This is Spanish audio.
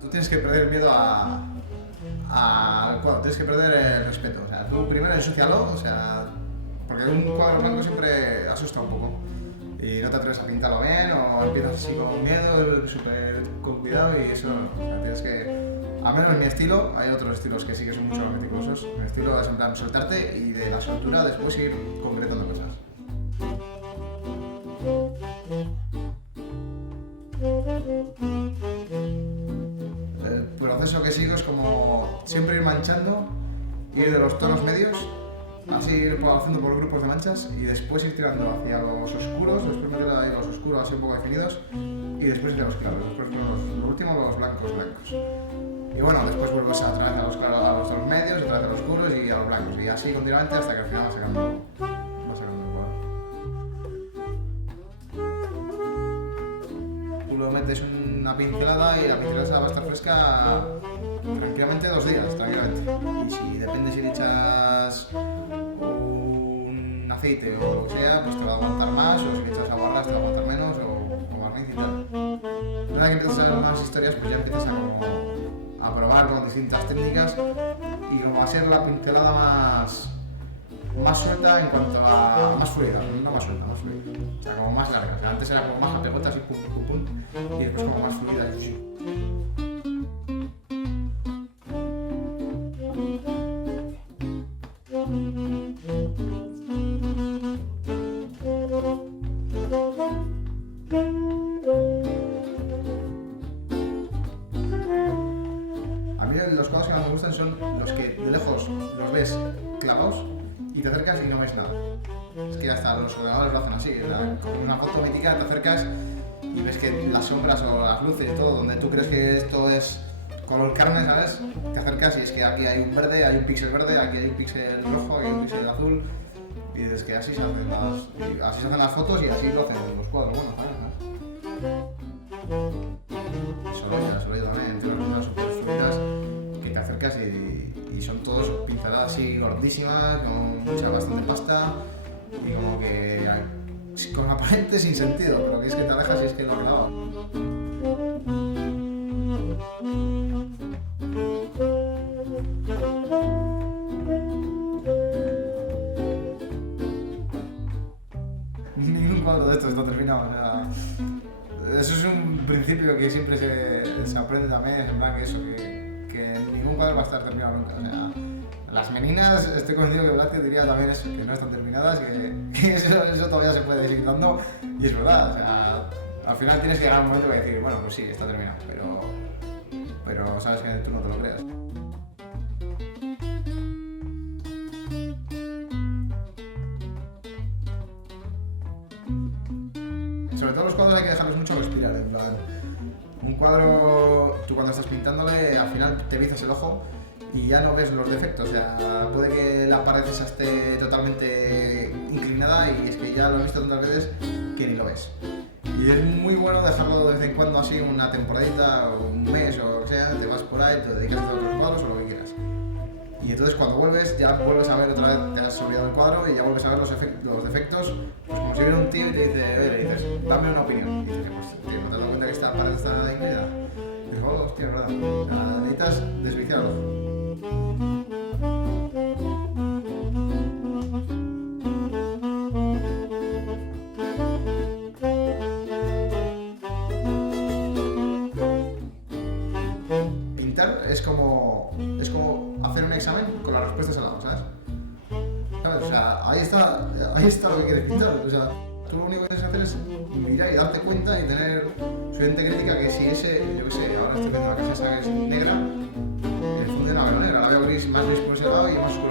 Tú tienes que perder el miedo bueno, tienes que perder el respeto. O sea, tú primero ensúcialo, o sea, porque un cuadro blanco siempre asusta un poco. Y no te atreves a pintarlo bien o empiezas así con miedo, súper con cuidado y eso no. O sea, tienes que, al menos en mi estilo, hay otros estilos que sí que son mucho más meticulosos. Mi estilo es en plan soltarte y de la soltura después ir concretando cosas. El proceso que sigo es como siempre ir manchando, ir de los tonos medios, así ir haciendo por grupos de manchas y después ir tirando hacia los oscuros, después meter ahí los oscuros así un poco definidos y después ir a los claros, después lo último los blancos. Y bueno, después vuelves otra vez a los claros, a los tonos medios, otra vez a los oscuros y a los blancos y así continuamente hasta que al final va sacando el cuadro. Tú lo metes una pincelada y la pincelada va a estar fresca tranquilamente 2 días, tranquilamente. Y si depende si le echas un aceite o lo que sea, pues te va a aguantar más, o si le echas agua ras te va a aguantar menos, o más bien y tal. Una vez que empiezas a ver más historias, pues ya empiezas a probar con distintas técnicas y como va a ser la pincelada más suelta en cuanto a más fluida, no más suelta, más fluida. O sea, como más larga. O sea, antes era como más a pegotas y pum, pum, pum, y después como más fluida. A mí los cuadros que más me gustan son los que de lejos los ves clavados y te acercas y no ves nada. Es que hasta los ordenadores lo hacen así, con una foto mítica te acercas y ves que las sombras o las luces, todo, donde tú crees que esto es color carne, ¿sabes? Te acercas y es que aquí hay un verde, hay un píxel verde, aquí hay un píxel rojo, aquí hay un píxel azul y dices que así se hacen las fotos y así lo hacen los cuadros, bueno, ¿sabes? Solo yo también, tengo unas super fluidas que te acercas y son todos pinceladas así gordísimas, con bastante pasta y como que con aparente sin sentido, pero que es que te alejas y es que no acaba. Ningún cuadro de esto está terminado, o sea, eso es un principio que siempre se aprende también, en plan que ningún cuadro va a estar terminado nunca, o sea, las meninas, estoy convencido que Velázquez diría también eso, que no están terminadas, que eso todavía se puede seguir dando, y es verdad, o sea, al final tienes que llegar a un momento y decir, bueno, pues sí, está terminado, pero sabes que tú no te lo creas. Sobre todo los cuadros hay que dejarlos mucho respirar, en plan, un cuadro, tú cuando estás pintándole, al final te vizas el ojo y ya no ves los defectos, o sea, puede que la pared esa esté totalmente inclinada y es que ya lo has visto tantas veces que ni lo ves. Y es muy bueno dejarlo de vez en cuando así, una temporadita o un mes o lo que sea, te vas por ahí, te dedicas a otros cuadros o lo que quieras. Y entonces cuando vuelves, ya vuelves a ver otra vez, te has olvidado el cuadro y ya vuelves a ver los defectos, pues como si hubiera un tío y te dice, oye, le dices, dame una opinión. Y dices, pues tío, ¿no te das cuenta que esta pared está inclinada? Y dices, oh, hostia, es verdad. Necesitas desviciarlo. Pintar es como hacer un examen con las respuestas al lado, ¿sabes? O sea, ahí está lo que quieres pintar. O sea, tú lo único que tienes que hacer es mirar y darte cuenta y tener suficiente crítica que si ese, yo qué sé, ahora estoy viendo la casa esa que es negra, el fondo de una vela negra, la veo más gris por ese lado y más oscuro